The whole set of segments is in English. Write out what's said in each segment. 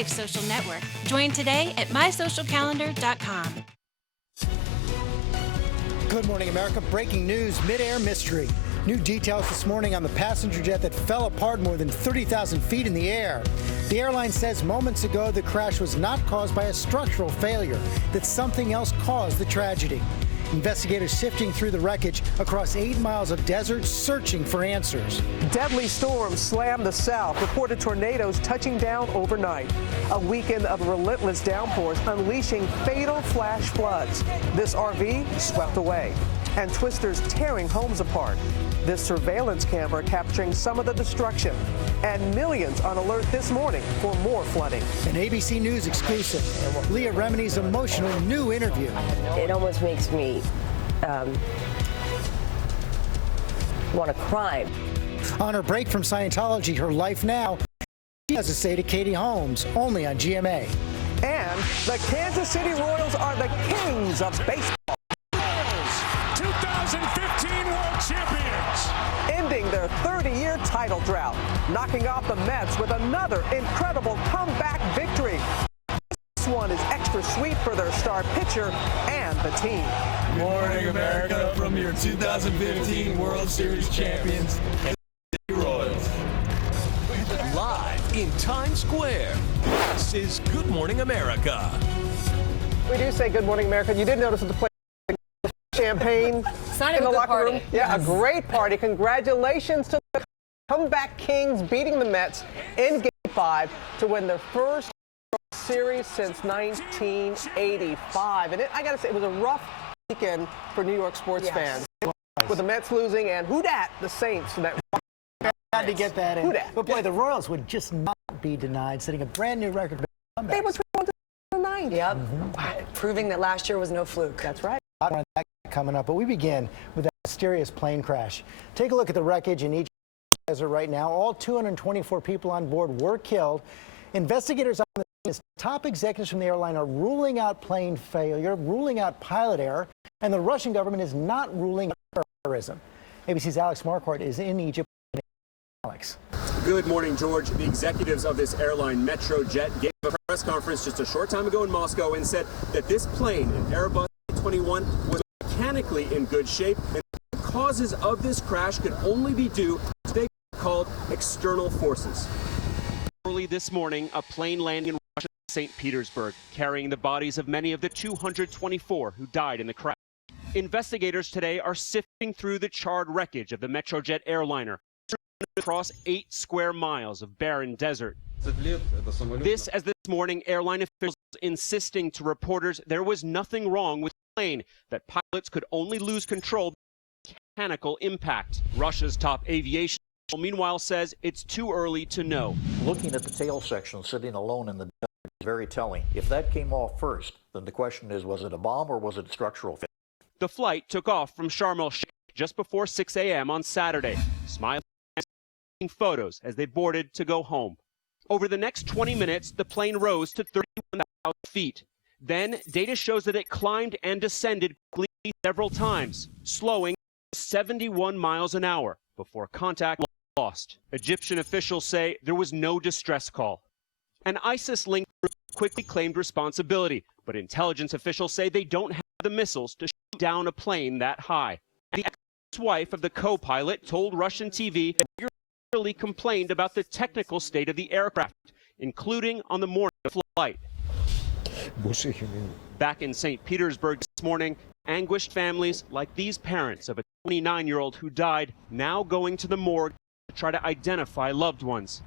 life social network. Join today at mysocialcalendar.com. Good morning, America. Breaking news, mid-air mystery. New details this morning on the passenger jet that fell apart more than 30,000 feet in the air. The airline says moments ago the crash was not caused by a structural failure, that something else caused the tragedy. Investigators sifting through the wreckage across 8 miles of desert, searching for answers. Deadly storms slammed the south, reported tornadoes touching down overnight. A weekend of relentless downpours unleashing fatal flash floods. This RV swept away, and twisters tearing homes apart. This surveillance camera capturing some of the destruction, and millions on alert this morning for more flooding. An ABC News exclusive. Leah Remini's emotional new interview. It almost makes me want to cry. On her break from Scientology, her life now, she has to say to Katie Holmes, only on GMA. And the Kansas City Royals are the kings of baseball. 2015 World Champions. Ending their 30-year title drought, knocking off the Mets with another incredible comeback victory. This one is extra sweet for their star pitcher and the team. Good morning, America, from your 2015 World Series champions, Kansas City Royals. Live in Times Square, this is Good Morning America. We do say Good Morning America. You did notice that the play champagne in the locker room. Yeah, a great party. Congratulations to the comeback Kings beating the Mets in Game 5 to win their first series since 1985. And I got to say, it was a rough weekend for New York sports fans. With the Mets losing and who dat, the Saints. That Had to get that in. But boy, the Royals would just not be denied, setting a brand new record. they were 12-9. Yep. Proving that last year was no fluke. That's right. That coming up, but we begin with that mysterious plane crash. Take a look at the wreckage in each desert right now. All 224 people on board were killed. Investigators on the scene, top executives from the airline are ruling out plane failure, ruling out pilot error, and the Russian government is not ruling out terrorism. ABC's Alex Marquardt is in Egypt. Alex. Good morning, George. The executives of this airline, MetroJet, gave a press conference just a short time ago in Moscow and said that this plane, an Airbus 21, was mechanically in good shape, and the causes of this crash could only be due to what they called external forces. Early this morning, a plane landed in Russia's St. Petersburg, carrying the bodies of many of the 224 who died in the crash. Investigators today are sifting through the charred wreckage of the MetroJet airliner across 8 square miles of barren desert. This as this morning airline officials insisting to reporters there was nothing wrong with the plane, that pilots could only lose control by mechanical impact. Russia's top aviation meanwhile says it's too early to know. Looking at the tail section sitting alone in the desert is very telling. If that came off first, then the question is, was it a bomb or was it structural failure? The flight took off from Sharm el-Sheikh just before 6 a.m. on Saturday, smiling and taking photos as they boarded to go home. Over the next 20 minutes, the plane rose to 31,000 feet. Then, data shows that it climbed and descended quickly several times, slowing 71 miles an hour before contact was lost. Egyptian officials say there was no distress call. An ISIS-linked group quickly claimed responsibility, but intelligence officials say they don't have the missiles to shoot down a plane that high. The ex-wife of the co-pilot told Russian TV that regularly complained about the technical state of the aircraft, including on the morning of the flight. Back in St. Petersburg this morning, anguished families like these parents of a 29-year-old who died now going to the morgue to try to identify loved ones.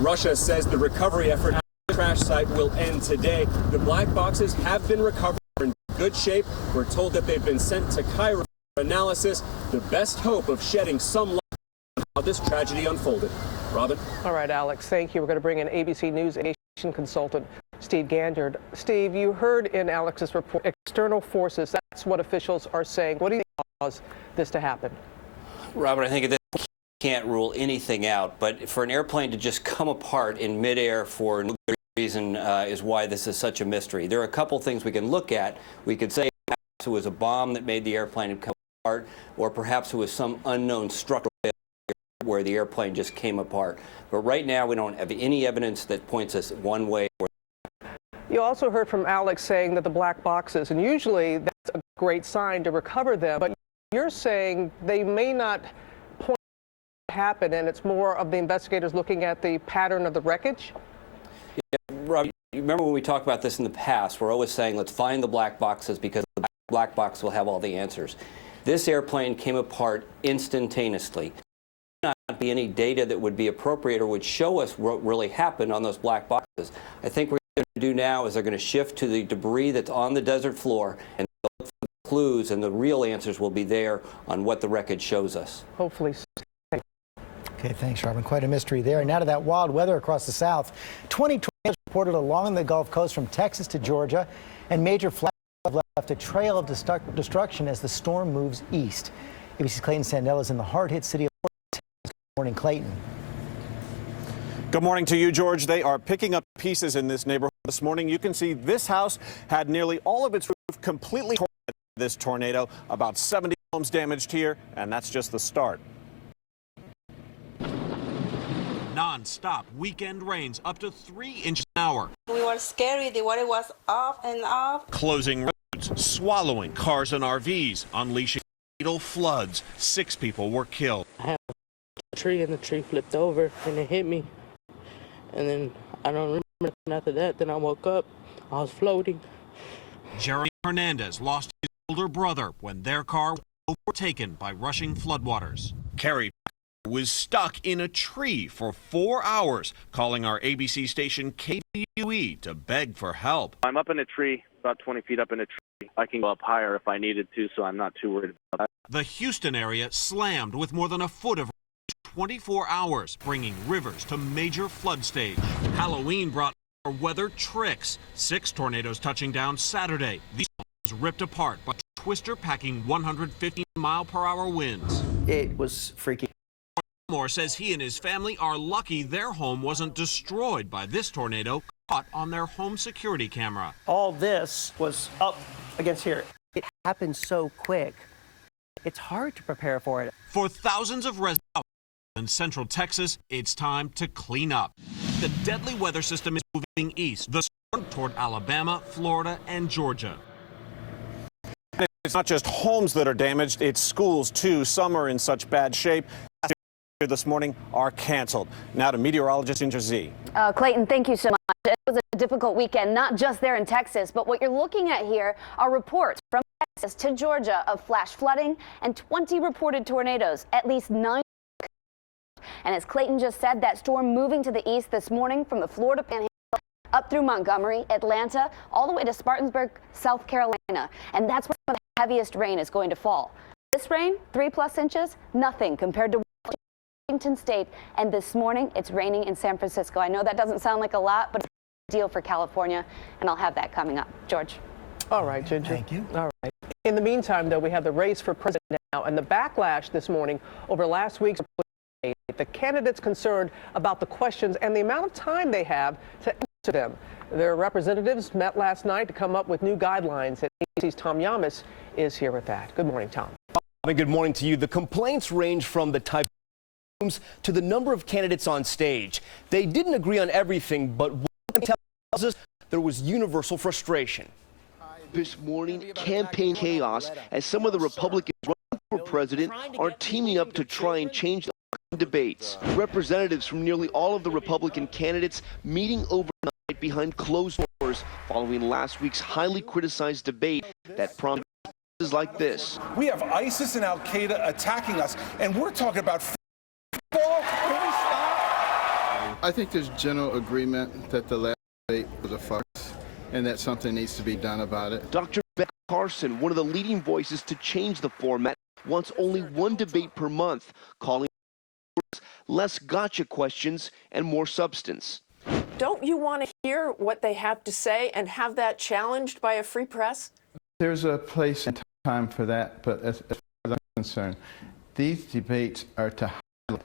Russia says the recovery effort at the crash site will end today. The black boxes have been recovered in good shape. We're told that they've been sent to Cairo for analysis. The best hope of shedding some light on how this tragedy unfolded. Robin? All right, Alex, thank you. We're going to bring in ABC News aviation consultant Steve Ganyard. Steve, you heard in Alex's report, external forces. That's what officials are saying. What do you think caused this to happen? Robert, I think this can't rule anything out, but for an airplane to just come apart in midair for no good reason is why this is such a mystery. There are a couple things we can look at. We could say perhaps it was a bomb that made the airplane come apart, or perhaps it was some unknown structural failure where the airplane just came apart. But right now, we don't have any evidence that points us one way or You also heard from Alex saying that the black boxes, and usually that's a great sign to recover them, but you're saying they may not point to what happened, and it's more of the investigators looking at the pattern of the wreckage? Yeah, Rob, you remember when we talked about this in the past, we're always saying let's find the black boxes because the black box will have all the answers. This airplane came apart instantaneously. There would not be any data that would be appropriate or would show us what really happened on those black boxes. I think what they're going to do now is they're going to shift to the debris that's on the desert floor and look for the clues, and the real answers will be there on what the wreckage shows us. Hopefully. Okay, thanks, Robin. Quite a mystery there. And now to that wild weather across the south. 20 tornadoes reported along the Gulf Coast from Texas to Georgia, and major flash floods left a trail of destruction as the storm moves east. ABC's Clayton Sandell is in the hard-hit city of Fort Texas. Good morning, Clayton. Good morning to you, George. They are picking up pieces in this neighborhood this morning. You can see this house had nearly all of its roof completely torn by this tornado. About 70 homes damaged here, and that's just the start. Non-stop weekend rains up to 3 inches an hour. We were scared. The water was up and up. Closing roads, swallowing cars and RVs, unleashing fatal floods. 6 people were killed. I had a tree and the tree flipped over and it hit me. And then I don't remember nothing after that. Then I woke up. I was floating. Jeremy Hernandez lost his older brother when their car was overtaken by rushing floodwaters. Carrie was stuck in a tree for 4 hours, calling our ABC station KBUE to beg for help. I'm up in a tree, about 20 feet up in a tree. I can go up higher if I needed to, so I'm not too worried about that. The Houston area slammed with more than a foot of 24 hours, bringing rivers to major flood stage. Halloween brought weather tricks. 6 tornadoes touching down Saturday. These homes ripped apart by twister packing 150-mile-per-hour winds. It was freaky. Moore says he and his family are lucky their home wasn't destroyed by this tornado caught on their home security camera. All this was up against here. It happened so quick. It's hard to prepare for it. For thousands of residents in central Texas, it's time to clean up. The deadly weather system is moving east, the storm toward Alabama, Florida, and Georgia. It's not just homes that are damaged, it's schools too. Some are in such bad shape this morning are canceled. Now to meteorologist Ginger Z. Clayton, thank you so much. It was a difficult weekend, not just there in Texas, but what you're looking at here are reports from Texas to Georgia of flash flooding and 20 reported tornadoes, at least 9. And as Clayton just said, that storm moving to the east this morning from the Florida Panhandle up through Montgomery, Atlanta, all the way to Spartanburg, South Carolina. And that's where the heaviest rain is going to fall. This rain, 3+ inches, nothing compared to Washington State, and this morning it's raining in San Francisco. I know that doesn't sound like a lot, but it's a deal for California, and I'll have that coming up. George. All right, Ginger. Thank you. All right. In the meantime, though, we have the race for president now, and the backlash this morning over last week's debate. The candidates concerned about the questions and the amount of time they have to answer them. Their representatives met last night to come up with new guidelines, and ABC's Tom Yamas is here with that. Good morning, Tom. Good morning to you. The complaints range from the type to the number of candidates on stage. They didn't agree on everything, but what tells us there was universal frustration. This morning, campaign chaos as some of the Republicans running for president are teaming up to try and change the debates. Representatives from nearly all of the Republican candidates meeting overnight behind closed doors following last week's highly criticized debate that prompted like this. We have ISIS and Al-Qaeda attacking us, and we're talking about football. Can we stop? I think there's general agreement that the last debate was a farce and that something needs to be done about it. Dr. Beck Carson, one of the leading voices to change the format, wants only one debate per month, calling for less gotcha questions and more substance. Don't you want to hear what they have to say and have that challenged by a free press? There's a place and time for that, but as far as I'm concerned, these debates are to highlight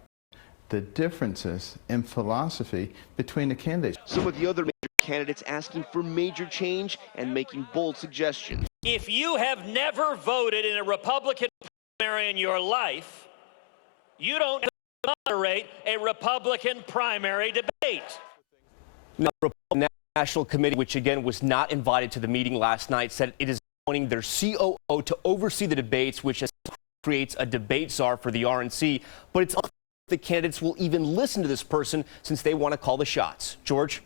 the differences in philosophy between the candidates. Some of the other major candidates asking for major change and making bold suggestions. If you have never voted in a Republican primary in your life, you don't know moderate a Republican primary debate. Now, the Republican National Committee, which again was not invited to the meeting last night, said it is appointing their COO to oversee the debates, which creates a debate czar for the RNC. But it's unclear if the candidates will even listen to this person since they want to call the shots. George?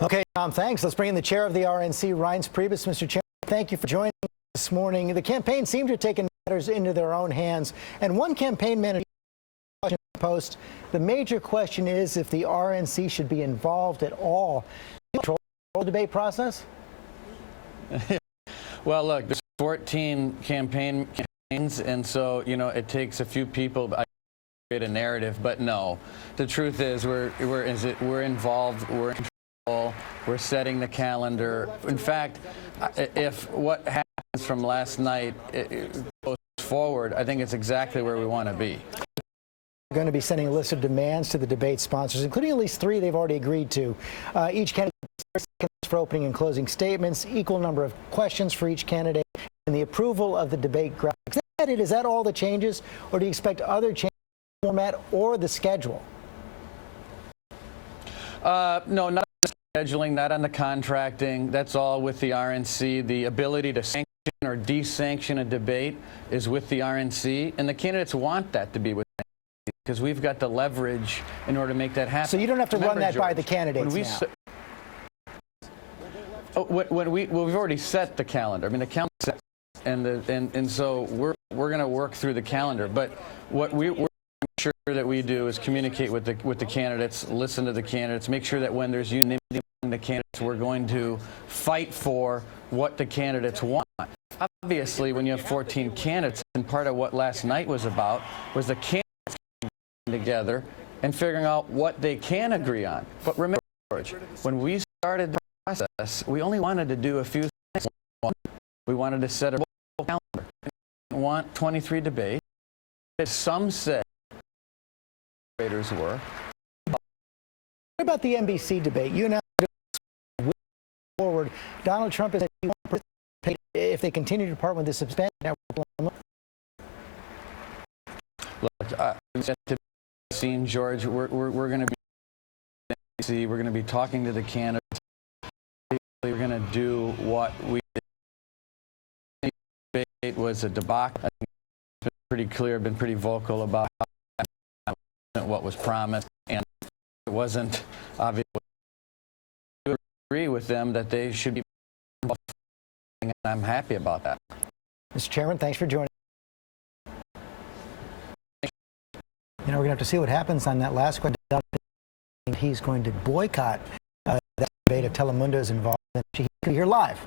Okay, Tom, thanks. Let's bring in the chair of the RNC, Reince Priebus. Mr. Chairman, thank you for joining us this morning. The campaign seemed to have taken matters into their own hands. And one campaign manager Post, the major question is if the RNC should be involved at all in the debate process. Well, look, there's 14 campaigns, and so, you know, it takes a few people to create a narrative, but no. The truth is we're involved, we're in control, we're setting the calendar. In fact, if what happens from last night goes forward, I think it's exactly where we want to be. We're going to be sending a list of demands to the debate sponsors, including at least 3 they've already agreed to. Each candidate gets 30 seconds for opening and closing statements, equal number of questions for each candidate, and the approval of the debate graphics. Is that all the changes, or do you expect other changes in the format or the schedule? No, not on the scheduling, not on the contracting. That's all with the RNC. The ability to sanction or desanction a debate is with the RNC, and the candidates want that to be with the RNC because we've got the leverage in order to make that happen. So you don't have to run that George, by the candidates now. We've already set the calendar. I mean, the calendar set, and so we're going to work through the calendar. But what we're sure that we do is communicate with the candidates, listen to the candidates, make sure that when there's unanimity among the candidates, we're going to fight for what the candidates want. Obviously, when you have 14 candidates, and part of what last night was about was the candidates getting together and figuring out what they can agree on. But remember, George, when we started the process, we only wanted to do a few things. We wanted to set a calendar. We didn't want 23 debates. As some said, were. What about the NBC debate? You announced forward. Donald Trump has said he won't participate if they continue to part with the suspended network. Look, to be seen, George, we're going to be we're going to be talking to the candidates. We're going to do what we did. The debate was a debacle. I think it's been pretty clear, been pretty vocal about what was promised, and it wasn't obvious. I agree with them that they should be involved, and I'm happy about that. Mr. Chairman, thanks for joining. You know, we're going to have to see what happens on that last question. He's going to boycott that debate if Telemundo's involved. He could be here live.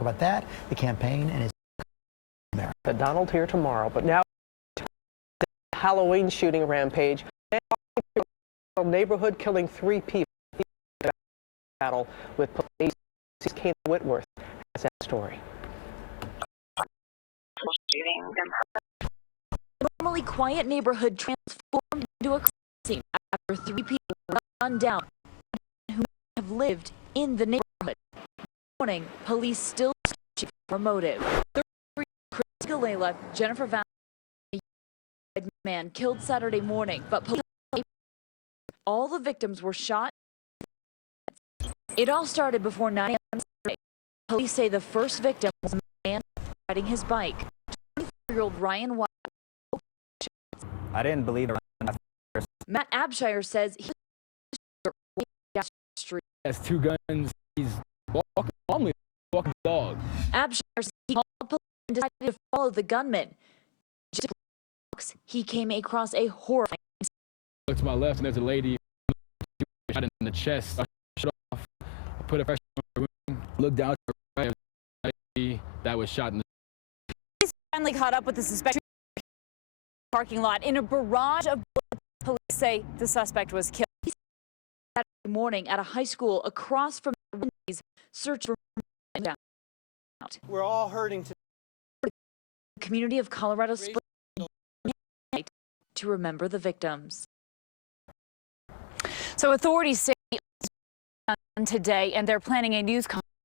About that, the campaign, and his America. Donald here tomorrow, but now Halloween shooting rampage. Neighborhood killing 3 people. Battle with police. Kane Whitworth has that story. Normally quiet neighborhood transformed into a crime scene after 3 people were gunned down who have lived in the neighborhood. This morning, police still searching for motive. 33 Chris Gallela, Jennifer Van, man killed Saturday morning, but police all the victims were shot. It all started before 9 a.m. Saturday. Police say the first victim was a man riding his bike. 24-year-old Ryan Wjla. I didn't believe it. Matt Abshire says he was down the street. He has 2 guns. He's walking calmly, walking the dog. Abshire says he called police and decided to follow the gunman. He came across a horrifying. Look to my left, and there's a lady shot in the chest. I shut off. I put a pressure on her wound. Looked down to her right. Lady that was shot in the. Police finally caught up with the suspect in the parking lot in a barrage of bullets. Police say the suspect was killed. Saturday morning at a high school across from Wendy's, search for. We're all hurting today. The community of Colorado Springs to remember the victims. So authorities say today, and they're planning a news conference